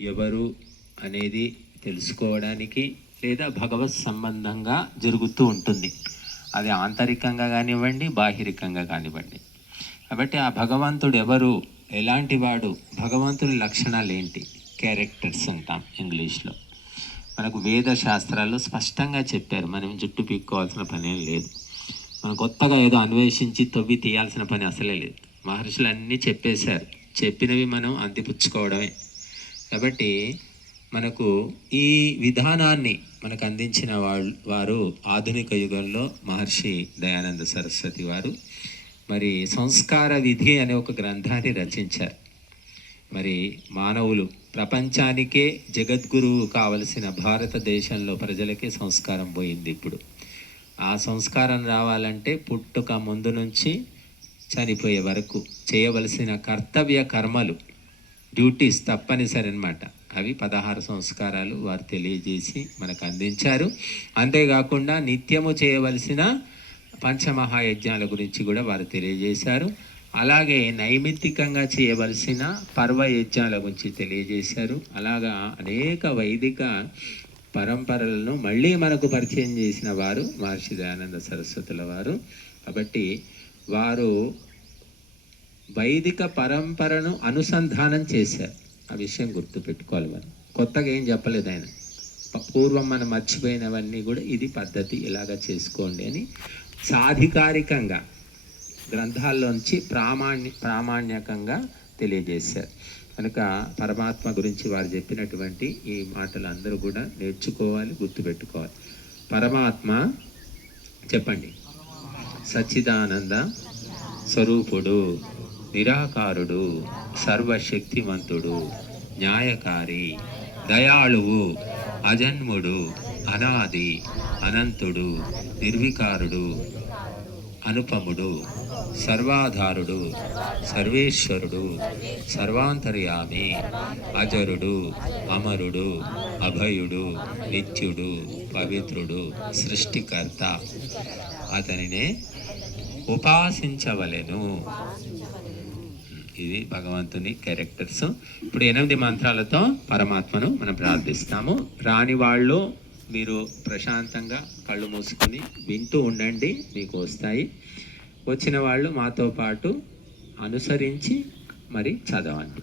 ఎవరు అనేది తెలుసుకోవడానికి లేదా భగవత్ సంబంధంగా జరుగుతూ ఉంటుంది. అది ఆంతరికంగా కానివ్వండి, బాహిరికంగా కానివ్వండి. కాబట్టి ఆ భగవంతుడు ఎవరు, ఎలాంటి వాడు, భగవంతుని లక్షణాలు ఏంటి, క్యారెక్టర్స్ అంటాం ఇంగ్లీష్లో. మనకు వేద శాస్త్రాల్లో స్పష్టంగా చెప్పారు. మనం జుట్టు పీక్కోవాల్సిన పని ఏం లేదు. మనం కొత్తగా ఏదో అన్వేషించి తవ్వి తీయాల్సిన పని అసలే లేదు. మహర్షులు అన్నీ చెప్పేశారు. చెప్పినవి మనం అందిపుచ్చుకోవడమే. కాబట్టి మనకు ఈ విధానాన్ని మనకు అందించిన వారు ఆధునిక యుగంలో మహర్షి దయానంద సరస్వతి వారు మరి సంస్కార విధి అనే ఒక గ్రంథాన్ని రచించారు. మరి మానవులు ప్రపంచానికే జగద్గురువు కావలసిన భారతదేశంలో ప్రజలకే సంస్కారం పోయింది. ఇప్పుడు ఆ సంస్కారం రావాలంటే పుట్టుక ముందు నుంచి చనిపోయే వరకు చేయవలసిన కర్తవ్య కర్మలు, డ్యూటీస్ తప్పనిసరి అన్నమాట. అవి 16 సంస్కారాలు వారు తెలియజేసి మనకు అందించారు. అంతేకాకుండా నిత్యము చేయవలసిన పంచమహాయజ్ఞాల గురించి కూడా వారు తెలియజేశారు. అలాగే నైమిత్తికంగా చేయవలసిన పర్వయజ్ఞాల గురించి తెలియజేశారు. అలాగా అనేక వైదిక పరంపరలను మళ్ళీ మనకు పరిచయం చేసిన వారు మహర్షి దయానంద సరస్వతుల వారు. కాబట్టి వారు వైదిక పరంపరను అనుసంధానం చేశారు. ఆ విషయం గుర్తుపెట్టుకోవాలి. మనం కొత్తగా ఏం చెప్పలేదు ఆయన. పూర్వం మనం మర్చిపోయినవన్నీ కూడా ఇది పద్ధతి, ఇలాగా చేసుకోండి అని సాధికారికంగా గ్రంథాల్లోంచి ప్రామాణ్యకంగా తెలియజేశారు. కనుక పరమాత్మ గురించి వారు చెప్పినటువంటి ఈ మాటలు అందరూ కూడా నేర్చుకోవాలి, గుర్తుపెట్టుకోవాలి. పరమాత్మ చెప్పండి, సచ్చిదానంద స్వరూపుడు, నిరాకారుడు, సర్వశక్తివంతుడు, న్యాయకారి, దయాళువు, అజన్ముడు, అనాది, అనంతుడు, నిర్వికారుడు, అనుపముడు, సర్వాధారుడు, సర్వేశ్వరుడు, సర్వాంతర్యామి, అజరుడు, అమరుడు, అభయుడు, నిత్యుడు, పవిత్రుడు, సృష్టికర్త. అతనినే ఉపాసించవలెను. ఇది భగవంతుని క్యారెక్టర్స్. ఇప్పుడు 8 మంత్రాలతో పరమాత్మను మనం ప్రార్థిస్తాము. రాని వాళ్ళు మీరు ప్రశాంతంగా కళ్ళు మూసుకొని వింటూ ఉండండి, మీకు వస్తాయి. వచ్చిన వాళ్ళు మాతో పాటు అనుసరించి మరి చదవండి.